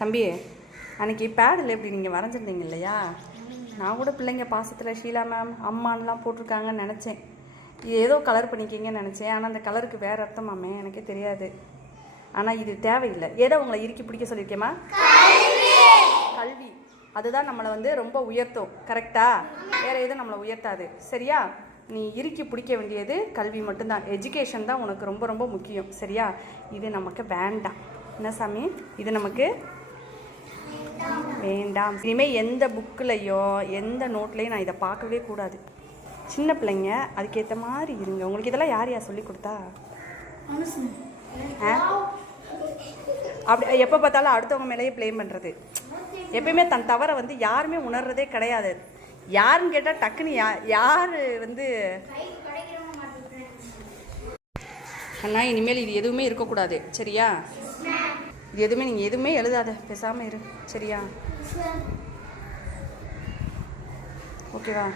தம்பி அன்னைக்கு பேடில் இப்படி நீங்கள் வரைஞ்சிருந்தீங்க இல்லையா? நான் கூட பிள்ளைங்க பாசத்தில் ஷீலா மேம் அம்மான்லாம் போட்டிருக்காங்கன்னு நினச்சேன். இது ஏதோ கலர் பண்ணிக்கிங்கன்னு நினச்சேன். ஆனால் அந்த கலருக்கு வேறு அர்த்தமாமே எனக்கே தெரியாது. ஆனால் இது தேவையில்லை. ஏதோ உங்களை இறுக்கி பிடிக்க சொல்லியிருக்கேம்மா கல்வி. அதுதான் நம்மளை வந்து ரொம்ப உயர்த்தும். கரெக்டா வேறு எதுவும் நம்மளை உயர்த்தாது. சரியா? நீ இறுக்கி பிடிக்க வேண்டியது கல்வி மட்டும்தான். எஜுகேஷன் தான் உனக்கு ரொம்ப ரொம்ப முக்கியம். சரியா? இது நமக்கு வேண்டாம். என்ன சாமி? இது நமக்கு வேண்டாம். இனிமேல் எந்த புக்கிலையோ எந்த நோட்லேயும் நான் இதை பார்க்கவே கூடாது. சின்ன பிள்ளைங்க அதுக்கேற்ற மாதிரி இருங்க. உங்களுக்கு இதெல்லாம் யார் யார் சொல்லி கொடுத்தா? அப்படி எப்போ பார்த்தாலும் அடுத்தவங்க மேலேயே ப்ளேம் பண்ணுறது எப்பயுமே தன் தவறை வந்து யாருமே உணர்றதே கிடையாது. யாருன்னு கேட்டால் டக்குன்னு யா யார் வந்து அண்ணா இனிமேல் இது எதுவுமே இருக்கக்கூடாது. சரியா? இது எதுவுமே நீங்கள் எதுவுமே எழுதாத. பேசாமல் இரு. சரியா? ஓகேவா?